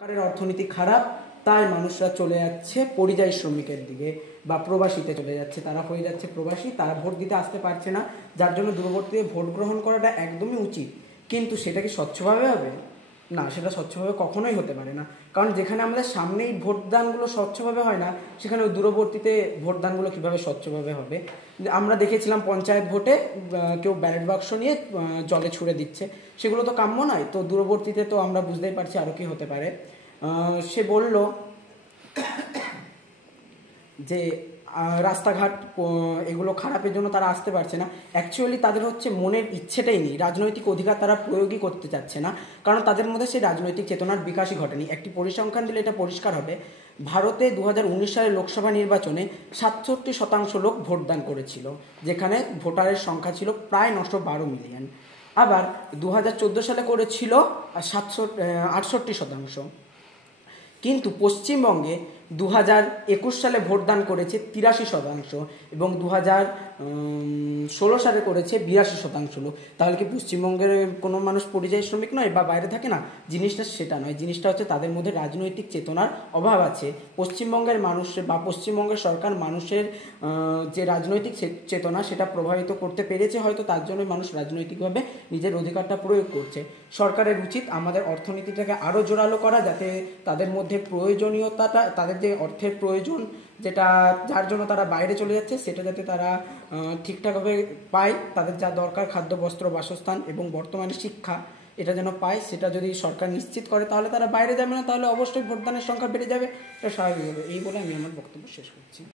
সরকারের অর্থনীতি খারাপ, তাই মানুষরা চলে যাচ্ছে পরিযায়ী শ্রমিকের দিকে বা প্রবাসীতে চলে যাচ্ছে, তারা হয়ে যাচ্ছে প্রবাসী, তারা ভোট দিতে আসতে পারছে না, যার জন্য দূরবর্তীতে ভোট গ্রহণ করাটা একদমই উচিত। কিন্তু সেটা কি স্বচ্ছভাবে হবে? না, সেটা স্বচ্ছভাবে কখনোই হতে পারে না। কারণ যেখানে আমাদের সামনেই ভোটদানগুলো স্বচ্ছভাবে হয় না, সেখানে ওই দূরবর্তীতে ভোটদানগুলো কীভাবে স্বচ্ছভাবে হবে? আমরা দেখেছিলাম পঞ্চায়েত ভোটে কেউ ব্যালট বাক্স নিয়ে জলে ছুঁড়ে দিচ্ছে, সেগুলো তো কাম্য নয়। তো দূরবর্তীতে তো আমরা বুঝতেই পারছি আরও কি হতে পারে। সে বলল যে রাস্তাঘাট এগুলো খারাপের জন্য তারা আসতে পারছে না। অ্যাকচুয়ালি তাদের হচ্ছে মনের ইচ্ছেটাই নেই, রাজনৈতিক অধিকার তারা প্রয়োগই করতে চাচ্ছে না, কারণ তাদের মধ্যে সেই রাজনৈতিক চেতনার বিকাশই ঘটেনি। একটি পরিসংখ্যান দিলে এটা পরিষ্কার হবে। ভারতে 2019 সালের লোকসভা নির্বাচনে 67% লোক ভোটদান করেছিল, যেখানে ভোটারের সংখ্যা ছিল প্রায় 912 মিলিয়ন। আবার 2014 সালে করেছিল 68%। কিন্তু পশ্চিমবঙ্গে 2021 সালে ভোটদান করেছে 83% এবং 2016 সালে করেছে 82% লোক। তাহলে কি পশ্চিমবঙ্গের কোনো মানুষ পরিযায়ী শ্রমিক নয় বা বাইরে থাকে না? জিনিসটা সেটা নয়, জিনিসটা হচ্ছে তাদের মধ্যে রাজনৈতিক চেতনার অভাব আছে। পশ্চিমবঙ্গের মানুষের বা পশ্চিমবঙ্গের সরকার মানুষের যে রাজনৈতিক চেতনা সেটা প্রভাবিত করতে পেরেছে, হয়তো তার জন্যই মানুষ রাজনৈতিকভাবে নিজের অধিকারটা প্রয়োগ করছে। সরকারের উচিত আমাদের অর্থনীতিটাকে আরও জোরালো করা, যাতে তাদের মধ্যে প্রয়োজনীয়তাটা, তাদের যে অর্থের প্রয়োজন যেটা যার জন্য তারা বাইরে চলে যাচ্ছে, সেটা যাতে তারা ঠিকঠাকভাবে পায়। তাদের যা দরকার খাদ্য, বস্ত্র, বাসস্থান এবং বর্তমানে শিক্ষা, এটা যেন পায়, সেটা যদি সরকার নিশ্চিত করে তাহলে তারা বাইরে যাবে না, তাহলে অবশ্যই ভোটদানের সংখ্যা বেড়ে যাবে, এটা স্বাভাবিক হবে। এই বলে আমি আমার বক্তব্য শেষ করছি।